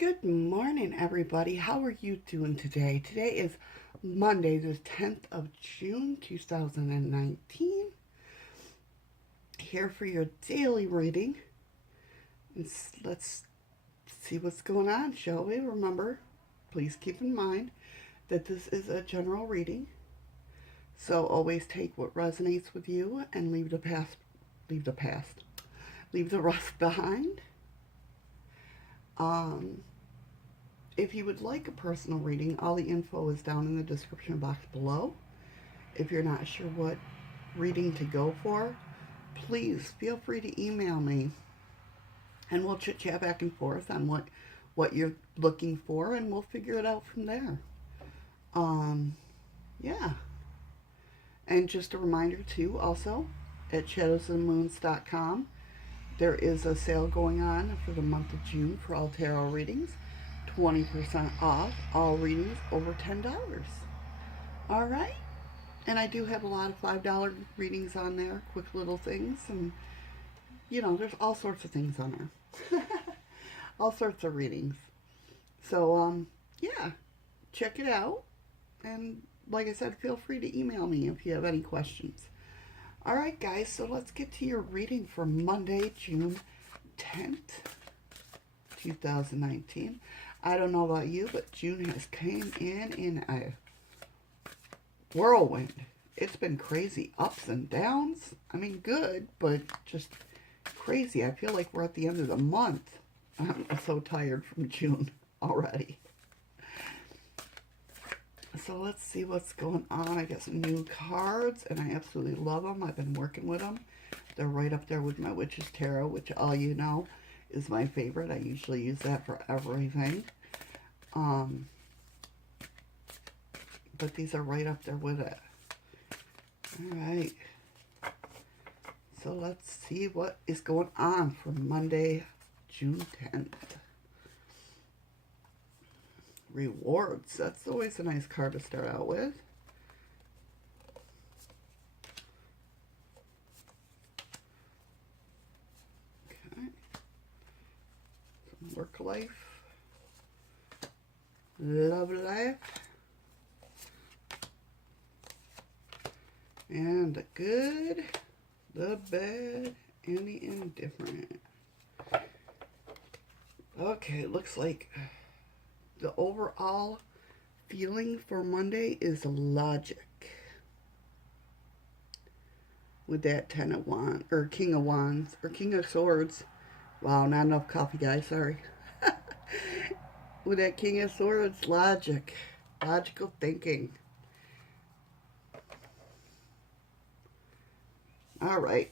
Good morning, everybody. How are you doing today? Today is Monday, the 10th of June, 2019. Here for your daily reading. Let's see what's going on, shall we? Remember, please keep in mind that this is a general reading. So always take what resonates with you and leave the rest behind. If you would like a personal reading, all the info is down in the description box below. If you're not sure what reading to go for, please feel free to email me and we'll chit chat back and forth on what you're looking for, and we'll figure it out from there. Yeah. And just a reminder too, also at shadowsandmoons.com, there is a sale going on for the month of June for all tarot readings. 20% off all readings over $10. All right. And I do have a lot of $5 readings on there, quick little things, and there's all sorts of things on there. All sorts of readings. So yeah, check it out, and like I said, feel free to email me if you have any questions. All right, guys, so let's get to your reading for Monday, June 10th, 2019. I don't know about you, but June has came in a whirlwind. It's been crazy ups and downs. I mean, good, but just crazy. I feel like we're at the end of the month. I'm so tired from June already. So let's see what's going on. I got some new cards, and I absolutely love them. I've been working with them. They're right up there with my Witch's Tarot, which all you know is my favorite. I usually use that for everything. But these are right up there with it. All right. So let's see what is going on for Monday, June 10th. Rewards. That's always a nice card to start out with. Okay. Some work life. Love life. And the good, the bad, and the indifferent. Okay, looks like the overall feeling for Monday is logic. With that 10 of Wands, or King of Wands, or King of Swords. Wow, not enough coffee, guys, sorry. With that King of Swords, logic. Logical thinking. Alright.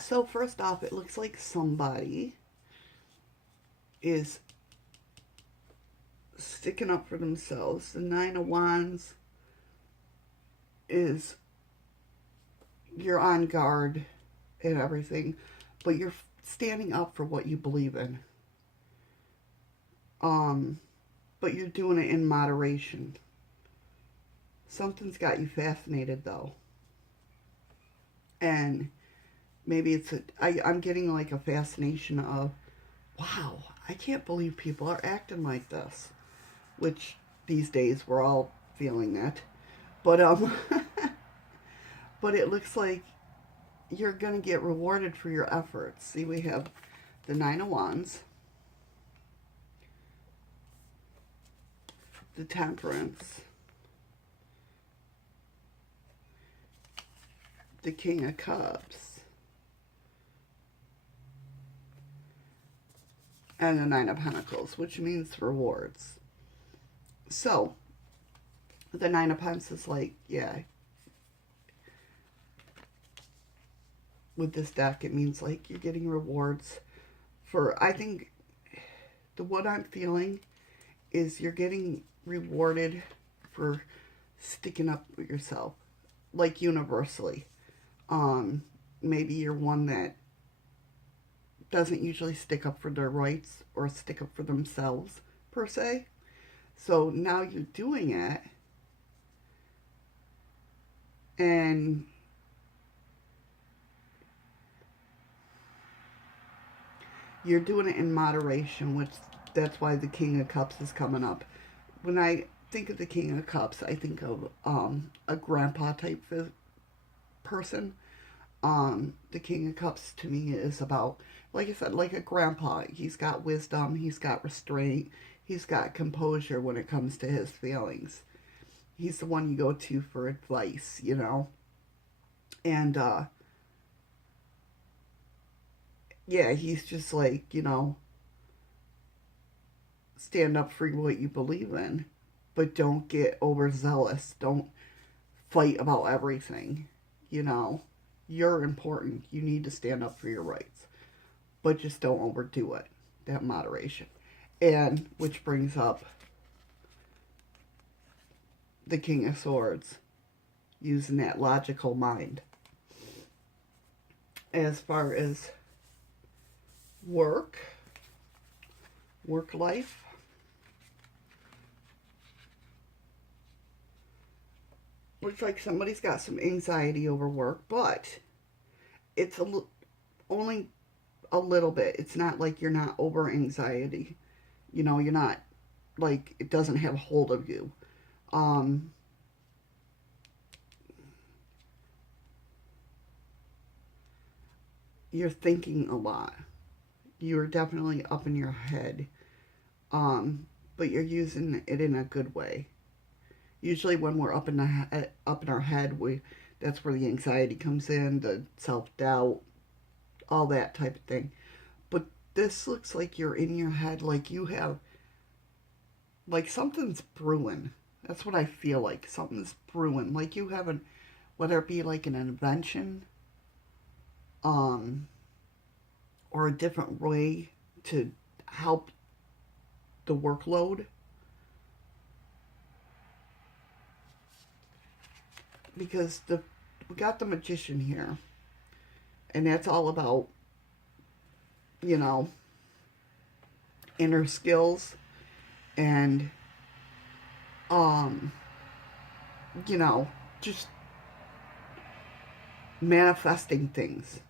So first off, it looks like somebody is sticking up for themselves. The 9 of Wands is you're on guard and everything, but you're standing up for what you believe in. But you're doing it in moderation. Something's got you fascinated, though. And maybe I'm getting like a fascination of, wow, I can't believe people are acting like this. Which these days we're all feeling that. But but it looks like you're going to get rewarded for your efforts. See, we have the 9 of Wands, the Temperance, the King of Cups, and the 9 of Pentacles, which means rewards. So, the 9 of Pentacles is like, yeah, with this deck, it means like you're getting rewards for, I think, what I'm feeling is you're getting rewarded for sticking up with yourself, like universally. Maybe you're one that doesn't usually stick up for their rights or stick up for themselves, per se. So now you're doing it, and you're doing it in moderation, which that's why the King of Cups is coming up. When I think of the King of Cups, I think of a grandpa type person. The King of Cups to me is about, like I said, like a grandpa. He's got wisdom, he's got restraint, he's got composure when it comes to his feelings. He's the one you go to for advice, you know? And, yeah, he's just like, you know, stand up for what you believe in, but don't get overzealous. Don't fight about everything, you know? You're important. You need to stand up for your rights, but just don't overdo it. That moderation. And which brings up the King of Swords, using that logical mind. As far as work life, looks like somebody's got some anxiety over work, but it's only a little bit. It's not like you're not over anxiety. You know, you're not like it doesn't have hold of you. Um, you're thinking a lot. You're definitely up in your head. But you're using it in a good way. Usually, when we're up in our head, that's where the anxiety comes in, the self doubt, all that type of thing. But this looks like you're in your head, like you have, like something's brewing. That's what I feel like. Something's brewing. Like you haven't, whether it be like an invention, um, or a different way to help the workload. Because we got the magician here, and that's all about, you know, inner skills and you know, just manifesting things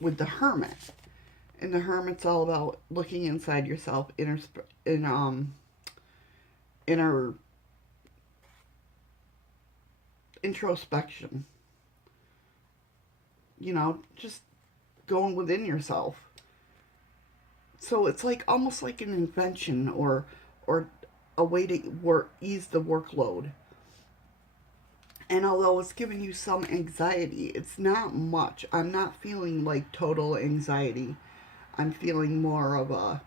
with the hermit. And the hermit's all about looking inside yourself, inner introspection. You know, just going within yourself. So it's like almost like an invention or a way to ease the workload. And although it's giving you some anxiety, it's not much. I'm not feeling like total anxiety. I'm feeling more of a,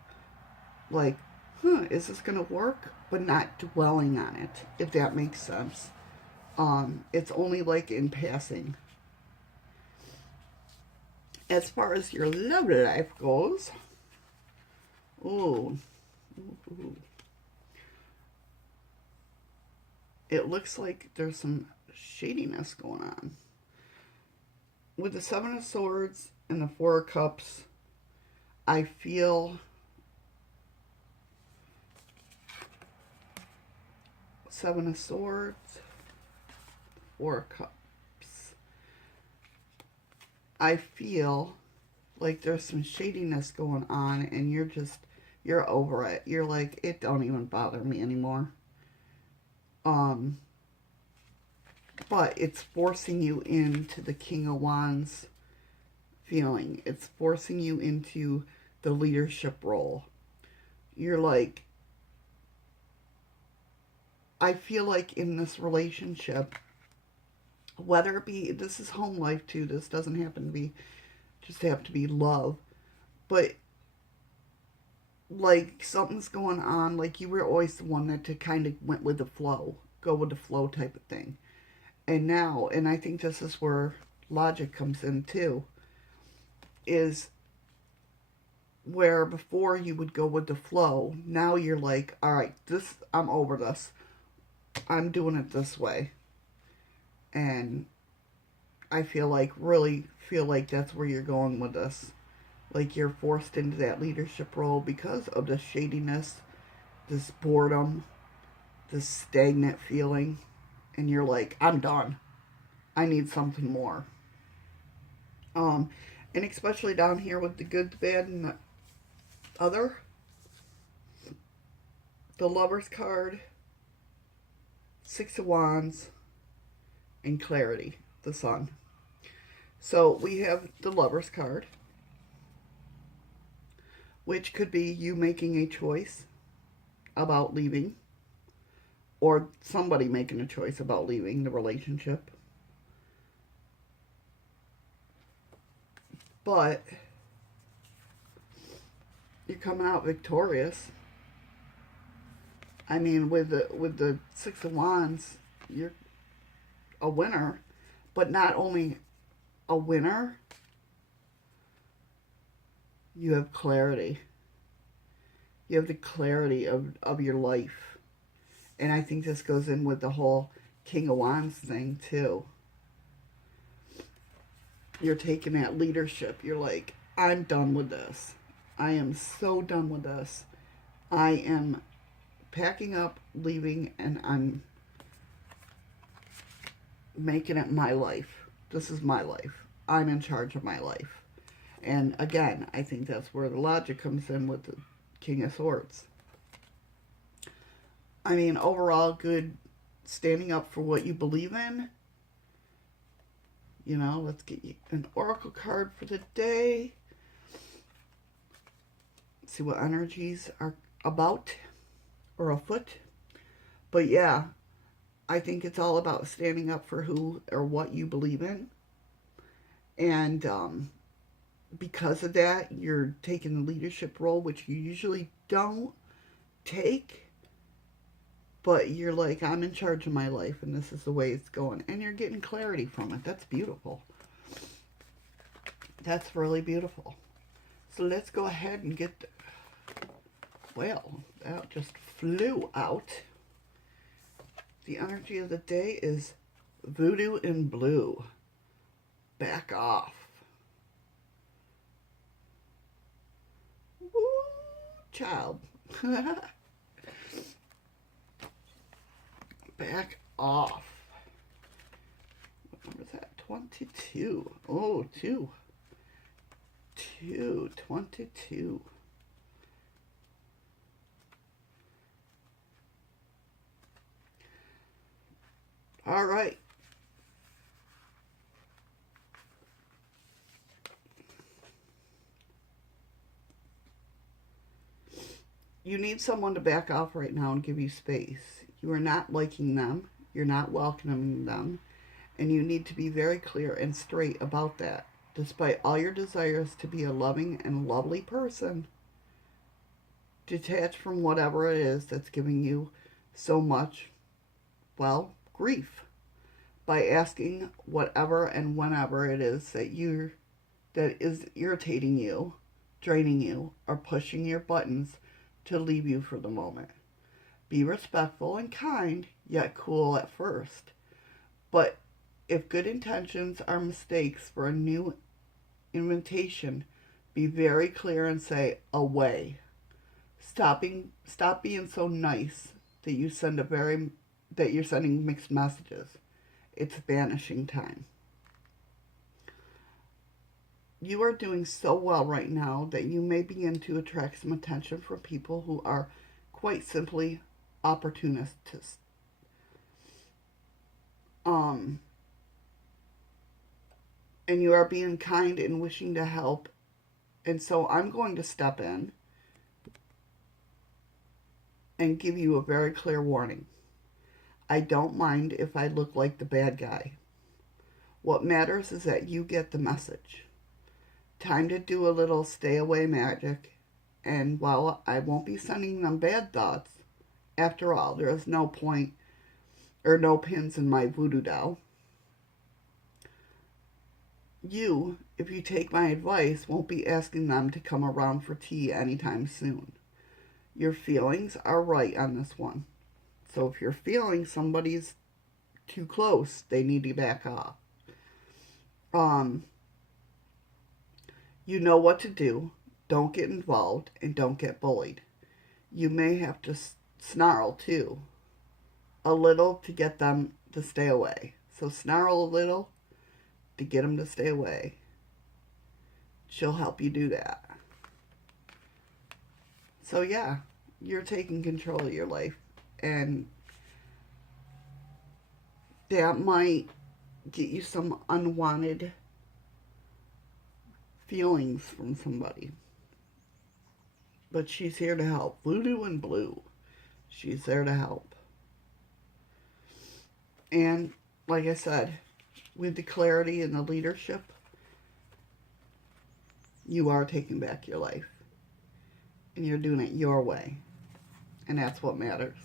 like, is this going to work? But not dwelling on it, if that makes sense. It's only like in passing. As far as your love life goes, ooh, it looks like there's some shadiness going on. With the Seven of Swords and the Four of Cups, I feel Seven of Swords, Four of Cups. I feel like there's some shadiness going on and you're over it. You're like, it don't even bother me anymore. But it's forcing you into the King of Wands feeling. It's forcing you into the leadership role. You're like, I feel like in this relationship, whether it be, this is home life too, this doesn't happen to be, just have to be love, but like something's going on, like you were always the one that to kind of went with the flow, go with the flow type of thing. And now, and I think this is where logic comes in too, is where before you would go with the flow, now you're like, all right, I'm over this. I'm doing it this way. And I really feel like that's where you're going with this. Like you're forced into that leadership role because of the shadiness, this boredom, this stagnant feeling. And you're like, I'm done. I need something more. And especially down here with the good, the bad, and the other. the Lover's card, Six of Wands, and Clarity, the Sun. So we have the Lover's card, which could be you making a choice about leaving, or somebody making a choice about leaving the relationship. But you're coming out victorious. I mean, with the Six of Wands, you're a winner, but not only a winner, you have clarity. You have the clarity of your life. And I think this goes in with the whole King of Wands thing, too. You're taking that leadership. You're like, I'm done with this. I am so done with this. I am packing up, leaving, and I'm making it my life. This is my life. I'm in charge of my life. And again, I think that's where the logic comes in with the King of Swords. I mean, overall, good standing up for what you believe in. You know, let's get you an oracle card for the day. See what energies are about or afoot. But yeah, I think it's all about standing up for who or what you believe in. And because of that, you're taking the leadership role, which you usually don't take. But you're like, I'm in charge of my life, and this is the way it's going. And you're getting clarity from it. That's beautiful. That's really beautiful. So let's go ahead and get... Well, that just flew out. The energy of the day is Voodoo in Blue. Back off. Woo, child. Back off. What number is that? 22. Oh, 2. 22. All right. You need someone to back off right now and give you space. You are not liking them. You're not welcoming them. And you need to be very clear and straight about that. Despite all your desires to be a loving and lovely person, detach from whatever it is that's giving you so much, well, grief. By asking whatever and whenever it is that is irritating you, draining you, or pushing your buttons to leave you for the moment. Be respectful and kind, yet cool at first. But if good intentions are mistakes for a new invitation, be very clear and say, away. Stop being so nice that you're sending mixed messages. It's vanishing time. You are doing so well right now that you may begin to attract some attention from people who are quite simply opportunists. And you are being kind and wishing to help. And so I'm going to step in and give you a very clear warning. I don't mind if I look like the bad guy. What matters is that you get the message. Time to do a little stay away magic. And while I won't be sending them bad thoughts, after all, there is no point or no pins in my voodoo doll. You, if you take my advice, won't be asking them to come around for tea anytime soon. Your feelings are right on this one. So if you're feeling somebody's too close, they need to back off. You know what to do. Don't get involved and don't get bullied. You may have to snarl too. A little to get them to stay away. So snarl a little to get them to stay away. She'll help you do that. So yeah, you're taking control of your life. And that might get you some unwanted feelings from somebody. But she's here to help. Voodoo and Blue. She's there to help. And like I said, with the clarity and the leadership, you are taking back your life. And you're doing it your way. And that's what matters.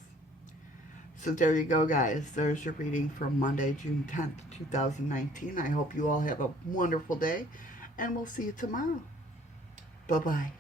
So there you go, guys. There's your reading for Monday, June 10th, 2019. I hope you all have a wonderful day. And we'll see you tomorrow. Bye-bye.